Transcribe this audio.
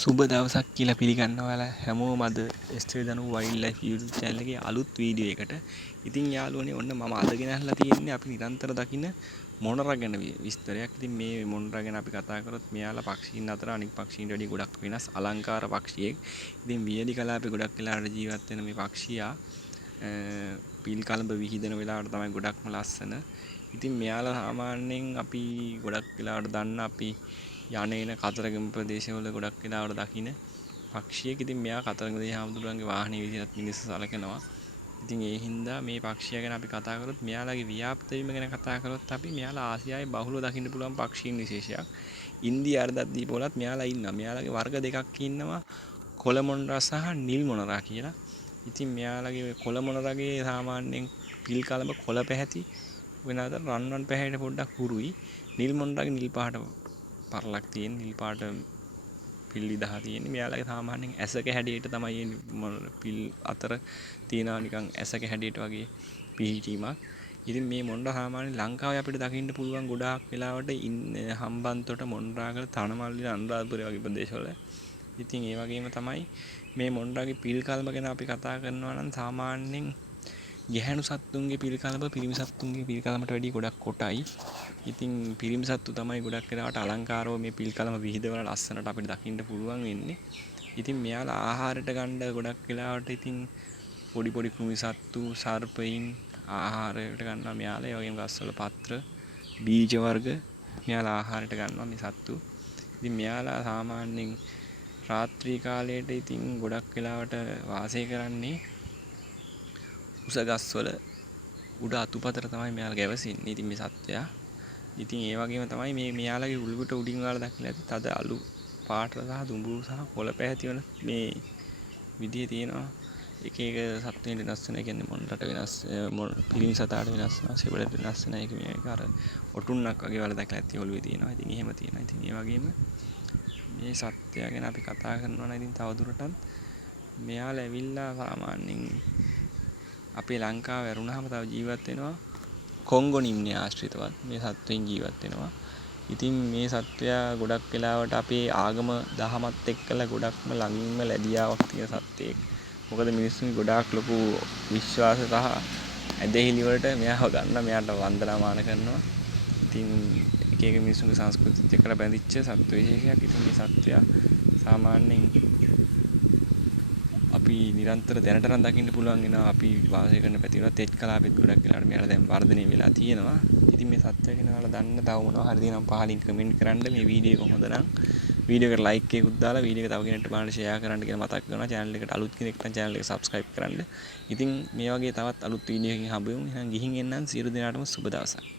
සුබ දවසක් කියලා පිළිගන්නවා ඔයාලා හැමෝම අද stay Danu wildlife YouTube channel එකේ අලුත් වීඩියෝ එකට. ඉතින් යාළුවනේ ඔන්න මම අද ගෙනල්ලා තියෙන්නේ අපි නිරන්තර දකින්න මොනරා ගැන විස්තරයක්. ඉතින් මේ මොනරා ගැන අපි කතා කරොත් මෙයාලා පක්ෂීන් අතර අනික් පක්ෂීන්ට වඩා ගොඩක් වෙනස් අලංකාර පක්ෂියෙක්. ඉතින් වියලි කලාපේ ගොඩක් වෙලාවට ජීවත් වෙන මේ පක්ෂියා පිල් කලඹ විහිදෙන වෙලාවට තමයි ගොඩක්ම ලස්සන. ඉතින් මෙයාලා සාමාන්‍යයෙන් අපි ගොඩක් වෙලාවට දන්න අපි යන්නේන කතරගම ප්‍රදේශවල ගොඩක් වෙලාවට දකින්න පක්ෂියෙක්. ඉතින් මෙයා කතරගම හාමුදුරුවන්ගේ වාහනේ විදිහට මිනිස්සු සලකනවා. ඉතින් ඒ හින්දා මේ පක්ෂියා ගැන අපි කතා කරොත් මෙයාලගේ ව්‍යාප්ත වීම ගැන කතා කරොත් අපි මෙයාලා ආසියාවේ බහුලව දකින්න පුළුවන් පක්ෂීන් විශේෂයක්. ඉන්දියා අර්ධද්වීප වලත් මෙයාලා ඉන්නවා. මෙයාලගේ වර්ග දෙකක් ඉන්නවා. කොළ මොනරා සහ නිල් මොනරා කියලා. ඉතින් මෙයාලගේ කොළ මොනරාගේ සාමාන්‍යයෙන් පිල් කලඹ කොළ පැහැති වෙනද රන්වන් පැහැයට පොඩ්ඩක් හුරුයි. නිල් මොනරාගේ නිල් පාට පරලක් තියෙන නිල් පාට පිල් විදහා තියෙන්නේ. මෙයාලගේ සාමාන්‍යයෙන් ඇසක හැඩයට තමයි පිල් අතර තියෙනවා නිකන් ඇසක හැඩයට වගේ පිහිටීමක්. ඉතින් මේ මොණ්ඩා සාමාන්‍යයෙන් ලංකාවේ අපිට දකින්න පුළුවන් ගොඩාක් වෙලාවට හම්බන්තොට මොණ්ඩාගල තනමල්ලි අනුරාධපුර වගේ ප්‍රදේශවල. ඉතින් ඒ වගේම තමයි මේ මොණ්ඩාගේ පිල් කලඹ ගැන අපි කතා කරනවා නම් සාමාන්‍යයෙන් ගැහැණු සත්තුන්ගේ පිල් කලඹ පිරිමි සත්තුන්ගේ පිල් කලඹට වැඩිය ගොඩක් කොටයි. ඉතින් පිරිමි සත්තු තමයි ගොඩක් වෙලාවට අලංකාරව මේ පිල් කලඹ විහිදවන ලස්සනට අපිට දකින්න පුළුවන් වෙන්නේ. ඉතින් මෙයාලා ආහාරයට ගන්න ගොඩක් වෙලාවට ඉතින් පොඩි පොඩි කුමි සත්තු සර්පයින් ආහාරයට ගන්නවා මෙයාලා. ඒ වගේම ගස්වල පත්‍ර බීජ වර්ග මෙයාලා ආහාරයට ගන්නවා මේ සත්තු. ඉතින් මෙයාලා සාමාන්‍යයෙන් රාත්‍රී කාලයට ඉතින් ගොඩක් වෙලාවට වාසය කරන්නේ උස ගස්වල උඩ අතුපතර තමයි මෙයාලා ගැවසෙන්නේ. ඉතින් මේ සත්වයා ඉතින් ඒ වගේම තමයි මේ මෙයාලගේ උළුවට උඩින් වල දක්ලා ඇති තද අලු පාට සහ දුඹුරු සහ කොළ පැහැති වෙන මේ විදිහේ තියෙනවා. එක එක සත්ත්වයන් වෙනස් වෙන. ඒ කියන්නේ මොනරට වෙනස් පිරිමි සතාට වෙනස් වෙනවා. සෙබළට වෙනස් වෙනවා. ඒක මේක අර ඔටුන්නක් වගේ වල දක්ලා ඇති ඔළුවේ තියෙනවා. ඉතින් එහෙම තියෙනවා. ඉතින් ඒ වගේම මේ සත්වයා ගැන අපි කතා කරනවා නම් ඉතින් තවදුරටත් මෙයාලා ඇවිල්ලා සාමාන්‍යයෙන් අපේ ලංකාව වැරුණාම තව ජීවත් වෙනවා කොංගෝ නිම්නය ආශ්‍රිතවත් මේ සත්වයින් ජීවත් වෙනවා. ඉතින් මේ සත්වයා ගොඩක් වෙලාවට අපේ ආගම දහමත් එක්කලා ගොඩක්ම ළඟින්ම ලැබියාවක් තියෙන සත්වෙක්. මොකද මිනිස්සුන්ගේ ගොඩාක් ලොකු විශ්වාස සහ ඇදහිලි වලට මෙයාව ගන්න මෙයාට වන්දනාමාන කරනවා. ඉතින් එක එක මිනිස්සුන්ගේ සංස්කෘතියත් එක්කලා බැඳිච්ච සත්ව විශේෂයක්. ඉතින් මේ සත්වයා සාමාන්‍යයෙන් අපි නිරන්තර දැනටනම් දකින්න පුළුවන් වෙනවා අපි වාසය කරන පැතිවල තෙත් කලාපෙත් ගොඩක් වෙලාවට මෙයාලා දැන් වර්ධනය වෙලා තියෙනවා. ඉතින් මේ සත්වය ගැන ඔයාලා දන්න තව මොනවා හරි තියෙනම් පහලින් කමෙන්ට් කරන්න. මේ වීඩියෝ එක හොඳ නම් වීඩියෝ එකට ලයික් එකකුත් දාලා වීඩියෝ එක තව කෙනෙක්ට බලන්න ෂෙයා කරන්න කියලා මතක් කරනවා. channel එකට අලුත් කෙනෙක් නම් channel එක subscribe කරන්න. ඉතින් මේ වගේ තවත් අලුත් වීඩියෝ එකකින් හම්බෙමු. එහෙනම් ගිහින් එන්නම්. සියලු දෙනාටම සුබ දවසක්.